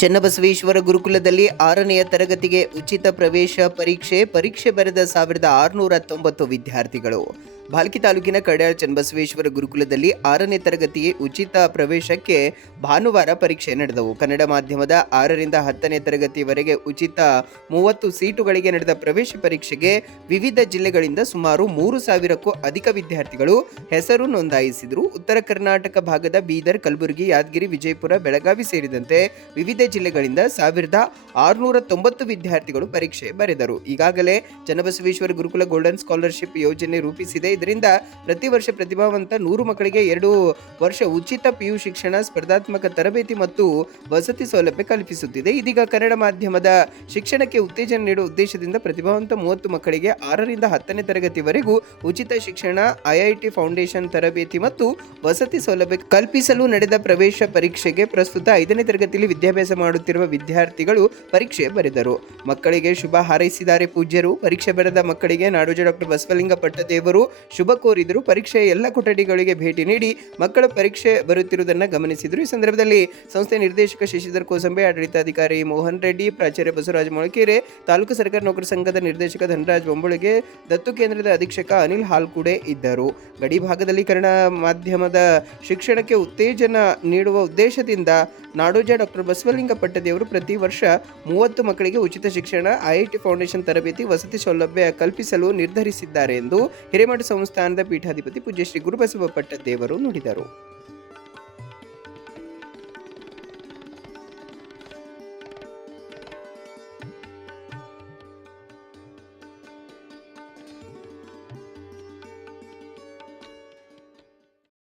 ಚನ್ನಬಸವೇಶ್ವರ ಗುರುಕುಲದಲ್ಲಿ ಆರನೆಯ ತರಗತಿಗೆ ಉಚಿತ ಪ್ರವೇಶ ಪರೀಕ್ಷೆ ಪರೀಕ್ಷೆ ಬರೆದ ಸಾವಿರದ ಆರುನೂರ ತೊಂಬತ್ತು ವಿದ್ಯಾರ್ಥಿಗಳು. ಭಾಲ್ಕಿ ತಾಲೂಕಿನ ಕಡ್ಯಾಳ್ ಚನ್ನಬಸವೇಶ್ವರ ಗುರುಕುಲದಲ್ಲಿ ಆರನೇ ತರಗತಿ ಉಚಿತ ಪ್ರವೇಶಕ್ಕೆ ಭಾನುವಾರ ಪರೀಕ್ಷೆ ನಡೆದವು. ಕನ್ನಡ ಮಾಧ್ಯಮದ ಆರರಿಂದ ಹತ್ತನೇ ತರಗತಿವರೆಗೆ ಉಚಿತ ಮೂವತ್ತು ಸೀಟುಗಳಿಗೆ ನಡೆದ ಪ್ರವೇಶ ಪರೀಕ್ಷೆಗೆ ವಿವಿಧ ಜಿಲ್ಲೆಗಳಿಂದ ಸುಮಾರು ಮೂರು ಸಾವಿರಕ್ಕೂ ಅಧಿಕ ವಿದ್ಯಾರ್ಥಿಗಳು ಹೆಸರು ನೋಂದಾಯಿಸಿದರು. ಉತ್ತರ ಕರ್ನಾಟಕ ಭಾಗದ ಬೀದರ್, ಕಲಬುರಗಿ, ಯಾದಗಿರಿ, ವಿಜಯಪುರ, ಬೆಳಗಾವಿ ಸೇರಿದಂತೆ ವಿವಿಧ ಜಿಲ್ಲೆಗಳಿಂದ ಸಾವಿರದ ಆರುನೂರ ತೊಂಬತ್ತು ವಿದ್ಯಾರ್ಥಿಗಳು ಪರೀಕ್ಷೆ ಬರೆದರು. ಈಗಾಗಲೇ ಚನ್ನಬಸವೇಶ್ವರ ಗುರುಕುಲ ಗೋಲ್ಡನ್ ಸ್ಕಾಲರ್ಶಿಪ್ ಯೋಜನೆ ರೂಪಿಸಿದೆ. ಇದರಿಂದ ಪ್ರತಿ ವರ್ಷ ಪ್ರತಿಭಾವಂತ ನೂರು ಮಕ್ಕಳಿಗೆ ಎರಡು ವರ್ಷ ಉಚಿತ ಪಿಯು ಶಿಕ್ಷಣ, ಸ್ಪರ್ಧಾತ್ಮಕ ತರಬೇತಿ ಮತ್ತು ವಸತಿ ಸೌಲಭ್ಯ ಕಲ್ಪಿಸುತ್ತಿದೆ. ಇದೀಗ ಕನ್ನಡ ಮಾಧ್ಯಮದ ಶಿಕ್ಷಣಕ್ಕೆ ಉತ್ತೇಜನ ನೀಡುವ ಉದ್ದೇಶದಿಂದ ಪ್ರತಿಭಾವಂತ ಮೂವತ್ತು ಮಕ್ಕಳಿಗೆ ಆರರಿಂದ ಹತ್ತನೇ ತರಗತಿವರೆಗೂ ಉಚಿತ ಶಿಕ್ಷಣ ಐಐಟಿ ಫೌಂಡೇಶನ್ ತರಬೇತಿ ಮತ್ತು ವಸತಿ ಸೌಲಭ್ಯ ಕಲ್ಪಿಸಲು ನಡೆದ ಪ್ರವೇಶ ಪರೀಕ್ಷೆಗೆ ಪ್ರಸ್ತುತ ಐದನೇ ತರಗತಿಯಲ್ಲಿ ವಿದ್ಯಾಭ್ಯಾಸ ಮಾಡುತ್ತಿರುವ ವಿದ್ಯಾರ್ಥಿಗಳು ಪರೀಕ್ಷೆ ಬರೆದರು. ಮಕ್ಕಳಿಗೆ ಶುಭ ಹಾರೈಸಿದ್ದಾರೆ ಪೂಜ್ಯರು. ಪರೀಕ್ಷೆ ಬರೆದ ಮಕ್ಕಳಿಗೆ ನಾಡೋಜ ಡಾಕ್ಟರ್ ಬಸವಲಿಂಗ ಪಟ್ಟದೇವರು ಶುಭ ಕೋರಿದರು. ಪರೀಕ್ಷೆಯ ಎಲ್ಲ ಕೊಠಡಿಗಳಿಗೆ ಭೇಟಿ ನೀಡಿ ಮಕ್ಕಳ ಪರೀಕ್ಷೆ ಬರುತ್ತಿರುವುದನ್ನು ಗಮನಿಸಿದರು. ಈ ಸಂದರ್ಭದಲ್ಲಿ ಸಂಸ್ಥೆ ನಿರ್ದೇಶಕ ಶಶಿಧರ್ ಕೋಸಂಬೆ, ಆಡಳಿತಾಧಿಕಾರಿ ಮೋಹನ್ ರೆಡ್ಡಿ, ಪ್ರಾಚಾರ್ಯ ಬಸವರಾಜ ಮೊಳಕೆರೆ, ತಾಲೂಕು ಸರ್ಕಾರಿ ನೌಕರ ಸಂಘದ ನಿರ್ದೇಶಕ ಧನರಾಜ್ ಬೊಂಬಳಿಗೆ ದತ್ತು ಕೇಂದ್ರದ ಅಧೀಕ್ಷಕ ಅನಿಲ್ ಹಾಲ್ಕುಡೆ ಇದ್ದರು. ಗಡಿ ಭಾಗದಲ್ಲಿ ಕನ್ನಡ ಮಾಧ್ಯಮದ ಶಿಕ್ಷಣಕ್ಕೆ ಉತ್ತೇಜನ ನೀಡುವ ಉದ್ದೇಶದಿಂದ ನಾಡೋಜ ಡಾಕ್ಟರ್ ಬಸವಲಿಂಗ ಪಟ್ಟದೇವರು ಪ್ರತಿ ವರ್ಷ ಮೂವತ್ತು ಮಕ್ಕಳಿಗೆ ಉಚಿತ ಶಿಕ್ಷಣ ಐಐಟಿ ಫೌಂಡೇಶನ್ ತರಬೇತಿ, ವಸತಿ ಸೌಲಭ್ಯ ಕಲ್ಪಿಸಲು ನಿರ್ಧರಿಸಿದ್ದಾರೆ ಎಂದು ಹಿರೇಮಠ ಸಂಸ್ಥಾನದ ಪೀಠಾಧಿಪತಿ ಪೂಜ್ಯ ಶ್ರೀ ಗುರುಬಸವ ಪಟ್ಟದೇವರು ನುಡಿದರು.